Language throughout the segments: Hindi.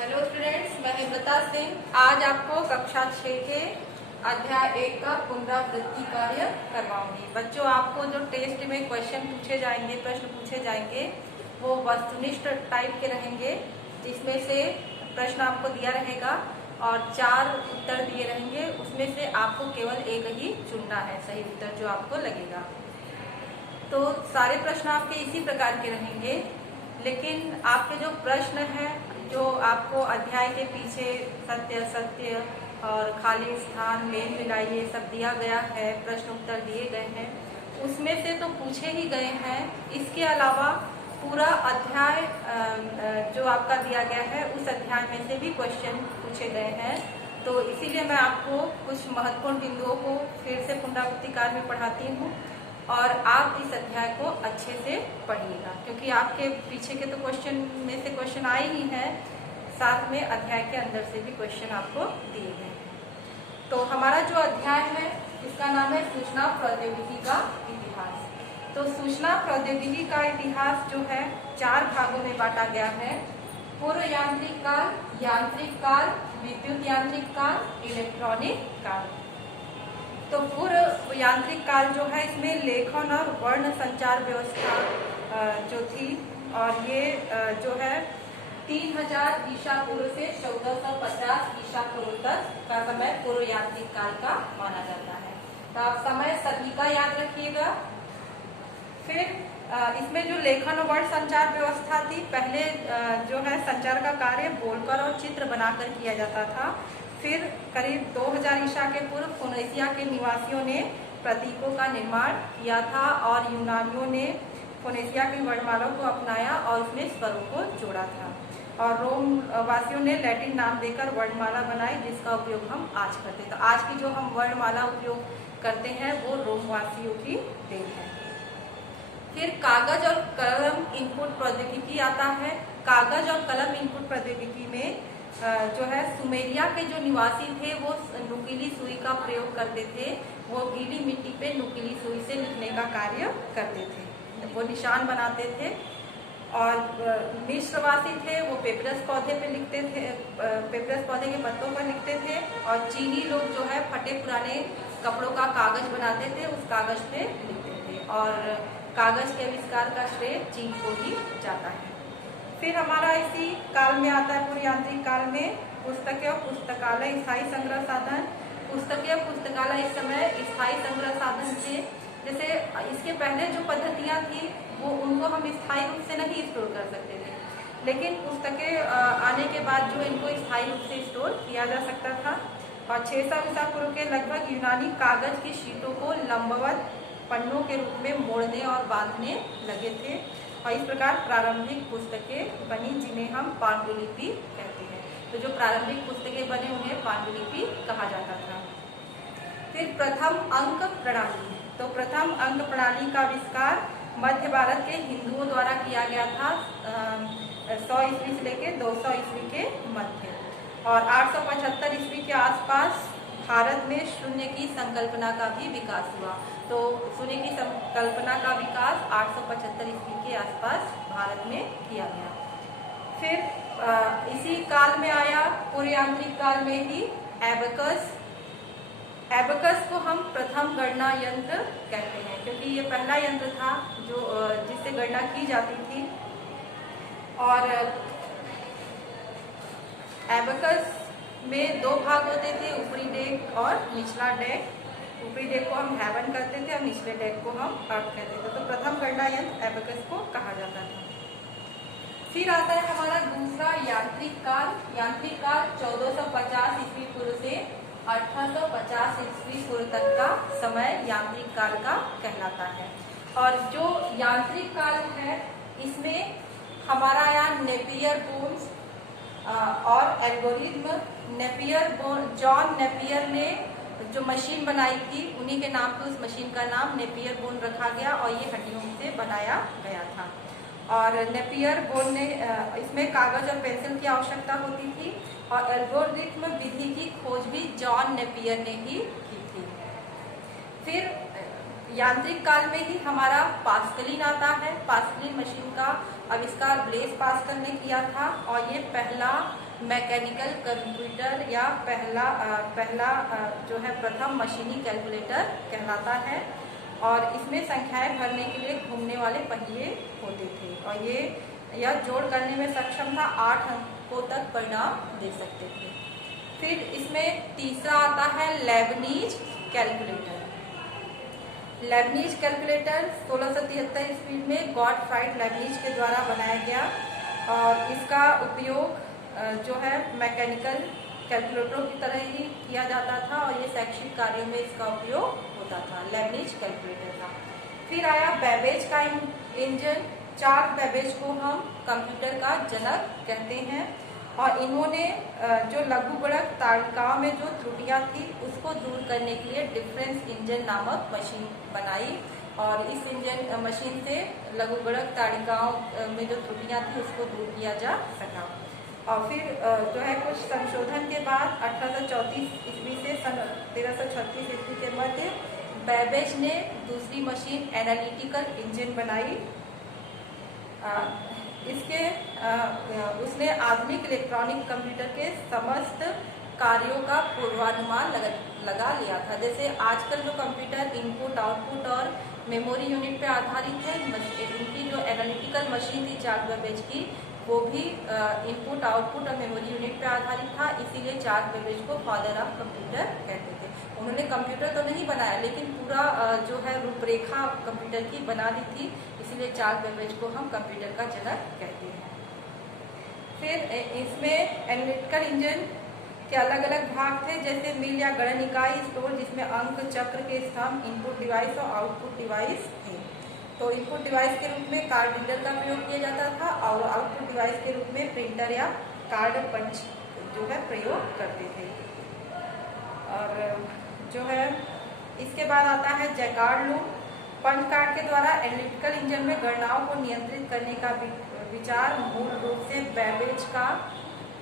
हेलो स्टूडेंट्स, मैं हेमलता सिंह आज आपको कक्षा 6 के अध्याय 1 का पुनरावृत्ति कार्य करवाऊंगी। बच्चों, आपको जो टेस्ट में क्वेश्चन पूछे जाएंगे, प्रश्न पूछे जाएंगे, वो वस्तुनिष्ठ टाइप के रहेंगे, जिसमें से प्रश्न आपको दिया रहेगा और 4 उत्तर दिए रहेंगे। उसमें से आपको केवल एक ही चुनना है सही उत्तर जो आपको लगेगा। तो सारे प्रश्न आपके इसी प्रकार के रहेंगे, लेकिन आपके जो प्रश्न हैं, जो आपको अध्याय के पीछे सत्य सत्य और खाली स्थान मेल मिलाइए सब दिया गया है, प्रश्न उत्तर दिए गए हैं, उसमें से तो पूछे ही गए हैं। इसके अलावा पूरा अध्याय जो आपका दिया गया है, उस अध्याय में से भी क्वेश्चन पूछे गए हैं। तो इसीलिए मैं आपको कुछ महत्वपूर्ण बिंदुओं को फिर से पुनरावृत्ति कार्य में पढ़ाती हूँ और आप इस अध्याय को अच्छे से पढ़िएगा, क्योंकि आपके पीछे के तो क्वेश्चन में से क्वेश्चन आए ही हैं, साथ में अध्याय के अंदर से भी क्वेश्चन आपको दिए गए हैं। तो हमारा जो अध्याय है, इसका नाम है सूचना प्रौद्योगिकी का इतिहास। तो सूचना प्रौद्योगिकी का इतिहास जो है 4 भागों में बांटा गया है: पूर्व यांत्रिक काल, यांत्रिक काल, विद्युत यांत्रिक काल, इलेक्ट्रॉनिक काल। तो पूर्व यांत्रिक काल जो है, इसमें लेखन और वर्ण संचार व्यवस्था जो थी, और ये जो है 3000 ईसा पूर्व से 1450 ईसा पूर्व तक का समय पूर्व यांत्रिक काल का माना जाता है। तो आप समय सभी का याद रखिएगा। फिर इसमें जो लेखन और वर्ण संचार व्यवस्था थी, पहले जो है संचार का कार्य बोलकर और चित्र बनाकर किया जाता था। फिर करीब 2000 ईसा के पूर्व फोनेशिया के निवासियों ने प्रतीकों का निर्माण किया था और यूनानियों ने फोनेशिया की वर्णमाला को अपनाया और उसमें स्वरों को जोड़ा था, और रोम वासियों ने लैटिन नाम देकर वर्णमाला बनाई, जिसका उपयोग हम आज करते हैं। तो आज की जो हम वर्णमाला उपयोग करते हैं वो रोम वासियों की देन है। फिर कागज और कलम इनपुट प्रौद्योगिकी आता है। कागज और कलम इनपुट प्रौद्योगिकी में जो है सुमेरिया के जो निवासी थे, वो नुकीली सुई का प्रयोग करते थे। वो गीली मिट्टी पे नुकीली सुई से लिखने का कार्य करते थे, वो निशान बनाते थे। और मिस्रवासी थे, वो पेपरस पौधे पे लिखते थे, पेपरस पौधे के पत्तों पर लिखते थे। और चीनी लोग जो है फटे पुराने कपड़ों का कागज बनाते थे, उस कागज पे लिखते थे। और कागज के आविष्कार का श्रेय चीन को ही जाता है। फिर हमारा इसी काल में आता है, पूर्व यांत्रिक काल में, पुस्तकें और पुस्तकालय स्थायी संग्रह साधन। पुस्तकें और पुस्तकालय इस समय स्थायी संग्रह साधन थे। जैसे इसके पहले जो पद्धतियां थी, वो उनको हम स्थायी रूप से नहीं स्टोर कर सकते थे, लेकिन पुस्तकें आने के बाद जो इनको स्थायी रूप से स्टोर किया जा सकता था। और 600 ईसा पूर्व के लगभग यूनानी कागज की शीटों को लंबवत पन्नों के रूप में मोड़ने और बांधने लगे थे, और इस प्रकार प्रारंभिक पुस्तकें बनी, जिन्हें हम पांडुलिपि कहते हैं। तो जो प्रारंभिक पुस्तकें बने, उन्हें पांडुलिपि कहा जाता था। फिर प्रथम अंक प्रणाली। तो प्रथम अंक प्रणाली का आविष्कार मध्य भारत के हिंदुओं द्वारा किया गया था 100 ईस्वी से लेकर 200 ईस्वी के मध्य। और 875 ईस्वी के आसपास भारत में शून्य की संकल्पना का भी विकास हुआ। तो शून्य की संकल्पना का विकास 875 ईस्वी के आसपास भारत में किया गया। फिर इसी काल में आया, पूर्व यांत्रिक काल में ही, एबेकस। एबेकस को हम प्रथम गणना यंत्र कहते हैं, क्योंकि ये पहला यंत्र था जो जिससे गणना की जाती थी। और एबेकस में 2 भाग होते थे, ऊपरी डेक और निचला डेक। ऊपरी डेक को हम हेवन कहते थे और निचले डेक को हम अर्थ कहते थे। तो प्रथम गणना यंत्र एबेकस को कहा जाता था। फिर आता है हमारा दूसरा यांत्रिक काल। यांत्रिक काल 1450 ईस्वी पूर्व से 1850 ईस्वी पूर्व तक का समय यांत्रिक काल का कहलाता है। और जो यांत्रिक काल है, इसमें हमारा यहाँ नेपियर बोन्स और एल्गोरिथम, जॉन नेपियर ने जो मशीन बनाई थी, उन्हीं के नाम पे उस मशीन का नाम नेपियर बोन रखा गया, और ये हड्डियों से बनाया गया था। और नेपियर बोन ने इसमें कागज और पेंसिल की आवश्यकता होती थी, और एल्गोरिथम विधि की खोज भी जॉन नेपियर ने ही की थी। फिर यांत्रिक काल में ही हमारा पास्कलिन आता है। पास्कलिन मशीन का आविष्कार ब्लेस पास्कल ने किया था और ये पहला मैकेनिकल कंप्यूटर या पहला जो है प्रथम मशीनी कैलकुलेटर कहलाता है। और इसमें संख्याएं भरने के लिए घूमने वाले पहिए होते थे और यह जोड़ करने में सक्षम था, 8 अंकों तक परिणाम दे सकते थे। फिर इसमें तीसरा आता है लेबनीज कैलकुलेटर। लेबनीज कैलकुलेटर 1673 ईस्वी में गॉटफ्राइड लेबनीज के द्वारा बनाया गया और इसका उपयोग जो है मैकेनिकल कैलकुलेटरों की तरह ही किया जाता था और ये शैक्षिक कार्यों में इसका उपयोग होता था। लेबनीज कैलकुलेटर था। फिर आया बेबेज का इंजन। चार्ल्स बेबेज को हम कंप्यूटर का जनक कहते हैं और इन्होंने जो लघुगणक तालिकाओं में जो त्रुटियां थी उसको दूर करने के लिए डिफरेंस इंजन नामक मशीन बनाई और इस मशीन से लघुगणक तालिकाओं में जो त्रुटियां थी उसको दूर किया जा सका। और फिर जो है कुछ संशोधन के बाद 1834 ईस्वी से सन 1336 ईस्वी के मध्य बेबेज ने दूसरी मशीन एनालिटिकल इंजन बनाई। उसने आधुनिक इलेक्ट्रॉनिक कंप्यूटर के समस्त कार्यों का पूर्वानुमान लगा लिया था। जैसे आजकल जो कंप्यूटर इनपुट आउटपुट और मेमोरी यूनिट पे आधारित है, इनकी जो एनालिटिकल मशीन थी चार्ल्स बेबेज की वो भी इनपुट आउटपुट और मेमोरी यूनिट पे आधारित था, इसीलिए चार्ल्स बेबेज को फादर ऑफ कंप्यूटर कहते थे। उन्होंने कंप्यूटर तो नहीं बनाया लेकिन पूरा जो है रूपरेखा कंप्यूटर की बना दी थी, इसीलिए चार्ल्स बेबेज को हम कंप्यूटर का जनक कहते हैं। फिर इसमें एनालिटिकल इंजन के अलग अलग भाग थे, जैसे मिल या गणन इकाई, स्टोर जिसमें अंक चक्र के स्तंभ, इनपुट डिवाइस और आउटपुट डिवाइस थे। तो इनपुट डिवाइस के रूप में कार्ड रीडर का प्रयोग किया जाता था और आउटपुट डिवाइस के रूप में प्रिंटर या कार्ड पंच जो है प्रयोग करते थे। और जो है इसके बाद आता है जैकार्ड लूप। पंच कार्ड के द्वारा एनालिटिकल इंजन में गणनाओं को नियंत्रित करने का विचार मूल रूप से बेबेज का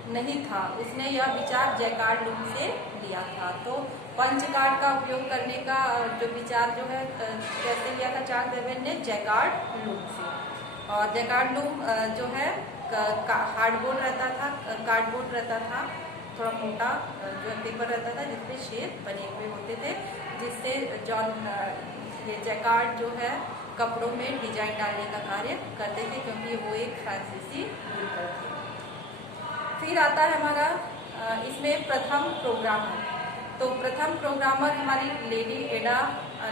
नहीं था, उसने यह विचार जैकार्ड लूप से लिया था। तो पंच कार्ड का उपयोग करने का जो विचार जो है कैसे लिया था चार्ल्स बेबेज ने, जैकार्ड लूप से। और जैकार्ड लूप जो है हार्डबोर्ड रहता था, कार्डबोर्ड रहता था, थोड़ा मोटा जो पेपर रहता था जिसपे शेप बने हुए होते थे, जिससे जैकार्ड जो है कपड़ों में डिजाइन डालने का कार्य करते थे क्योंकि वो एक फ्रांसीसी बुनकर थे। फिर आता है हमारा इसमें प्रथम प्रोग्रामर। तो प्रथम प्रोग्रामर हमारी लेडी एडा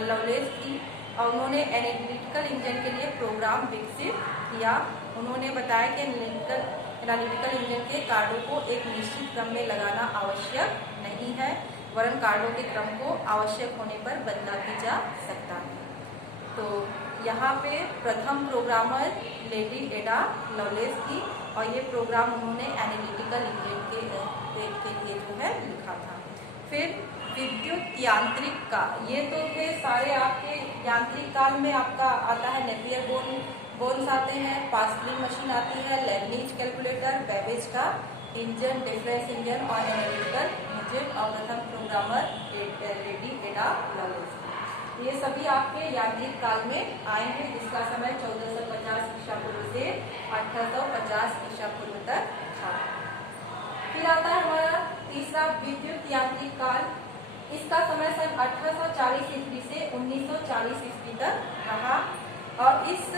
लवलेस थी और उन्होंने एनालिटिकल इंजन के लिए प्रोग्राम विकसित किया। उन्होंने बताया कि एनालिटिकल इंजन के कार्डों को एक निश्चित क्रम में लगाना आवश्यक नहीं है, वरन कार्डों के क्रम को आवश्यक होने पर बदला भी जा सकता है। तो यहाँ पे प्रथम प्रोग्रामर लेडी एडा लवलेस थी और ये प्रोग्राम उन्होंने एनालिटिकल इंजन के लिए जो है लिखा था। फिर विद्युत यांत्रिक का, ये तो थे सारे आपके यांत्रिक काल में आपका आता है नेपियर बोन्स आते हैं, पास्कलिन मशीन आती है, लेबनीज कैलकुलेटर, बेबेज का इंजन, डिफरेंस इंजन और एनालिटिकल इंजन और प्रथम प्रोग्रामर लेडी एडा लवलेस। ये सभी आपके यांत्रिक काल में आएंगे जिसका समय 1450 ईसा पूर्व से 1850 ईसा पूर्व तक था। फिर आता है हमारा तीसरा विद्युत यांत्रिक काल। इसका समय सन 1840 ईस्वी से 1940 ईस्वी तक रहा और इस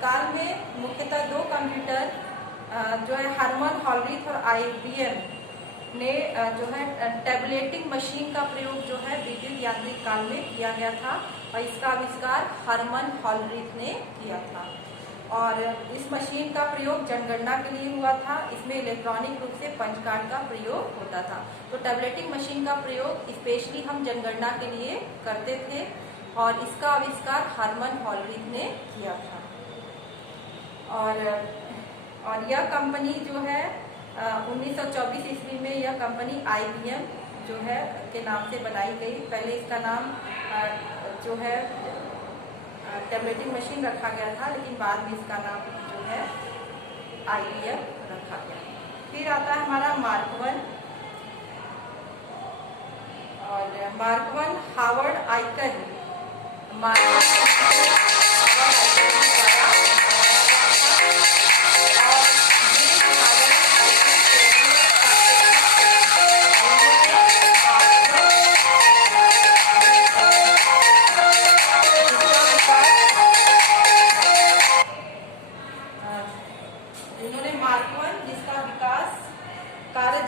काल में मुख्यतः दो कंप्यूटर जो है हरमन हॉलरिथ और IBM ने जो है टैबुलेटिंग मशीन का प्रयोग जो है विद्युत यांत्रिक काल में किया गया था और इसका आविष्कार हरमन हॉलरिथ ने किया था। और इस मशीन का प्रयोग जनगणना के लिए हुआ था। इसमें इलेक्ट्रॉनिक रूप से पंच कार्ड का प्रयोग होता था। तो टैबलेटिंग मशीन का प्रयोग स्पेशली हम जनगणना के लिए करते थे और इसका आविष्कार हरमन हॉलरिथ ने किया था। और यह कंपनी जो है 1924 ईस्वी में यह कंपनी IBM जो है के नाम से बनाई गई। पहले इसका नाम जो है टैबलेटिंग मशीन रखा गया था, लेकिन बाद में इसका नाम जो है IBM रखा गया। फिर आता है हमारा मार्क 1 और मार्क 1 हावर्ड आइकन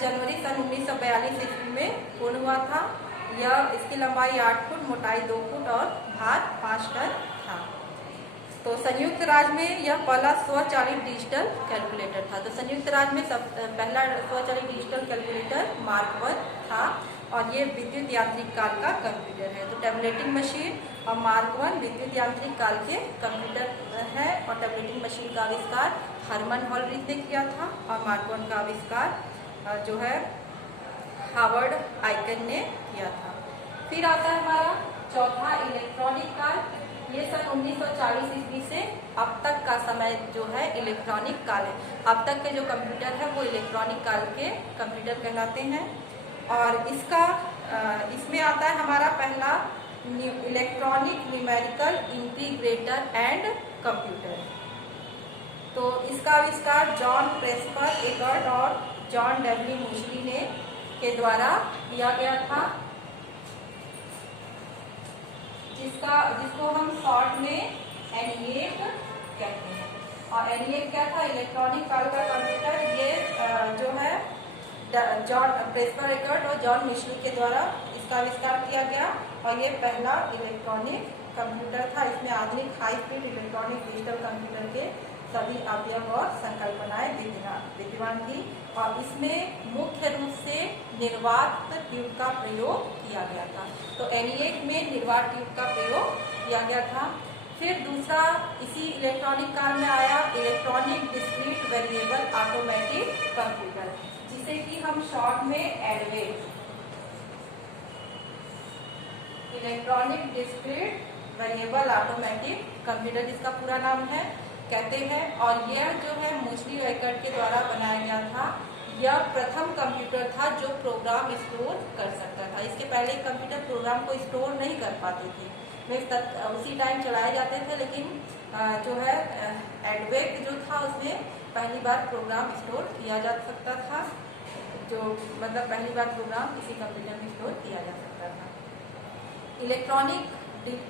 जनवरी सन 1942 ईस्वी में पूर्ण हुआ था। यह इसकी लंबाई 8 फुट, मोटाई 2 फुट और भार 5 टन था। तो संयुक्त राज्य में यह पहला स्वचालित डिजिटल कैलकुलेटर था। तो संयुक्त राज्य में पहला स्वचालित डिजिटल कैलकुलेटर मार्क 1 था और ये विद्युत यांत्रिक काल का कंप्यूटर है। तो टैबलेटिंग मशीन और मार्क 1 विद्युत यांत्रिक काल के कंप्यूटर है और टैबलेटिंग मशीन का आविष्कार हरमन हॉलरिथ ने किया था और मार्क 1 का आविष्कार जो है हार्वर्ड आइकन ने किया था। फिर आता है हमारा चौथा इलेक्ट्रॉनिक काल। ये सन 1940 ईस्वी से अब तक का समय जो है इलेक्ट्रॉनिक काल है। अब तक के जो कंप्यूटर है वो इलेक्ट्रॉनिक काल के कंप्यूटर कहलाते हैं। और इसमें आता है हमारा पहला electronic numerical integrator and computer. तो इसका आविष्कार जॉन प्रेस्पर एगर्ट और जॉन डब्ल्यू मूसली ने के द्वारा किया गया था, जिसको हम शॉर्ट में ENIAC कहते हैं। और ENIAC क्या था? इलेक्ट्रॉनिक काल का कंप्यूटर। ये जो है जॉन प्रेस्पर एगर्ट और जॉन मूसली के द्वारा इसका आविष्कार किया गया और ये पहला इलेक्ट्रॉनिक कंप्यूटर था। इसमें आधुनिक high speed electronic digital computer के सभी अवयव और संकल्पनाएं विद्यमान थी और इसमें मुख्य रूप से निर्वात ट्यूब का प्रयोग किया गया था। तो ENIAC में निर्वात ट्यूब का प्रयोग किया गया था। फिर दूसरा इसी इलेक्ट्रॉनिक काल में आया electronic discrete variable automatic computer, जिसे कि हम शॉर्ट में EDVAC electronic discrete variable automatic computer जिसका पूरा नाम है कहते हैं। और यह जो है मूसली एगर्ट के द्वारा बनाया गया था। यह प्रथम कंप्यूटर था जो प्रोग्राम स्टोर कर सकता था। इसके पहले कंप्यूटर प्रोग्राम को स्टोर नहीं कर पाते थे, वे उसी टाइम चलाए जाते थे। लेकिन जो है एडवेक जो था उसमें पहली बार प्रोग्राम स्टोर किया जा सकता था, जो मतलब पहली बार प्रोग्राम किसी कंप्यूटर में स्टोर किया जा सकता था।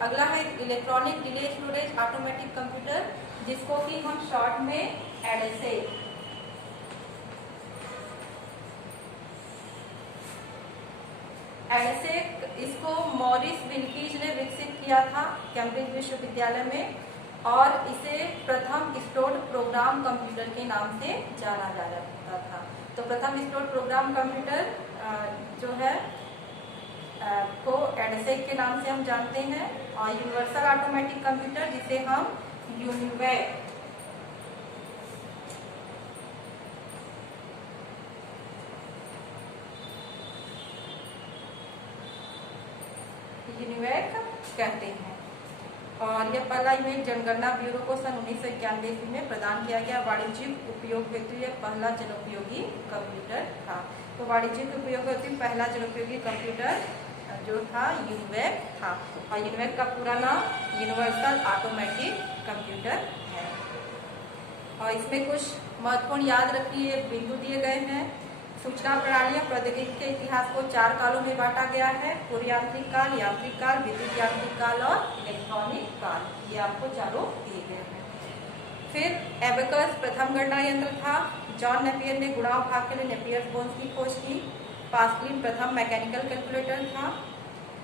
अगला है electronic delay storage automatic computer, जिसको कि हम शॉर्ट में EDSEC इसको मॉरिस विल्कीज ने विकसित किया था कैम्ब्रिज विश्वविद्यालय में और इसे प्रथम स्टोर्ड प्रोग्राम कंप्यूटर के नाम से जाना जाता था। तो प्रथम स्टोर्ड प्रोग्राम कंप्यूटर जो है को EDSEC के नाम से हम जानते हैं। और यूनिवर्सल ऑटोमेटिक कंप्यूटर जिसे हम यूनिवैक कहते हैं। और यह पहला इमेज जनगणना ब्यूरो को सन 1991 ईस्वी में प्रदान किया गया वाणिज्यिक उपयोग हेतु यह पहला जनोपयोगी कंप्यूटर था। तो वाणिज्यिक उपयोग हेतु पहला जनोपयोगी कंप्यूटर जो था यूनिवैक था और यूनिवैक का पूरा नाम यूनिवर्सल ऑटोमेटिक कंप्यूटर है। और इसमें कुछ महत्वपूर्ण याद रखिए बिंदु दिए गए हैं। सूचना प्रणाली और प्रौद्योगिकी के इतिहास को 4 कालों में बांटा गया है: पूर्व यांत्रिक काल, यांत्रिक काल, विद्युत यांत्रिक काल और इलेक्ट्रॉनिक काल। ये आपको चारों दिए गए हैं। फिर एबेकस प्रथम गणना यंत्र था। जॉन नेपियर ने गुणा और भाग के लिए नेपियर्स बोन्स की खोज की। पास्कल प्रथम मैकेनिकल कैलकुलेटर था।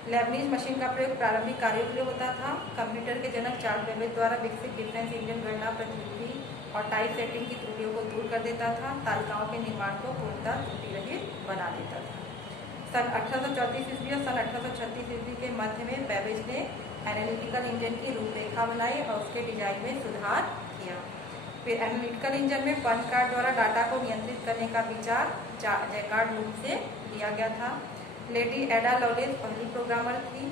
लेबनीज मशीन का प्रयोग प्रारंभिक कार्यों के लिए होता था। कंप्यूटर के जनक चार्ल्स बेबेज द्वारा विकसित डिफरेंस इंजन गणना प्रतिनिधि और टाइप सेटिंग की त्रुटियों को दूर कर देता था। तालिकाओं के निर्माण को पूर्णतः त्रुटि रहित बना देता था। सन 1834 ईस्वी और सन 1836 ईस्वी के मध्य में बेबेज ने एनालिटिकल इंजन की रूपरेखा बनाई और उसके डिजाइन में सुधार किया। फिर एनालिटिकल इंजन में पंच कार्ड द्वारा डाटा को नियंत्रित करने का विचार जैकार्ड लूप से लिया गया था। लेडी एडा लवलेस पहली प्रोग्रामर थी।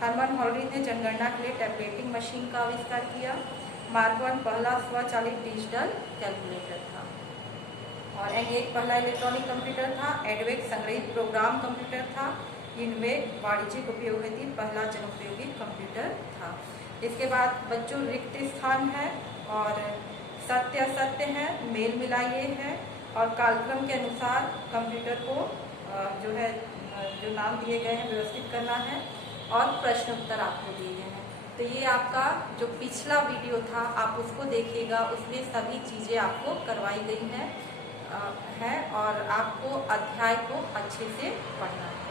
हरमन हॉलरिथ ने जनगणना के लिए टैबलेटिंग मशीन का आविष्कार किया। मार्क 1 पहला स्वचालित डिजिटल कैलकुलेटर था और ENIAC पहला इलेक्ट्रॉनिक कंप्यूटर था। EDVEC संग्रहित प्रोग्राम कंप्यूटर था। इनमें वाणिज्यिक उपयोगिता पहला जनोपयोगी कंप्यूटर था। इसके बाद बच्चों रिक्त स्थान है और सत्य असत्य है, मेल मिलाइए है और कालक्रम के अनुसार कंप्यूटर को जो नाम दिए गए हैं व्यवस्थित करना है और प्रश्न उत्तर आपको दिए गए हैं। तो ये आपका जो पिछला वीडियो था आप उसको देखिएगा, उसमें सभी चीज़ें आपको करवाई गई हैं और आपको अध्याय को अच्छे से पढ़ना है।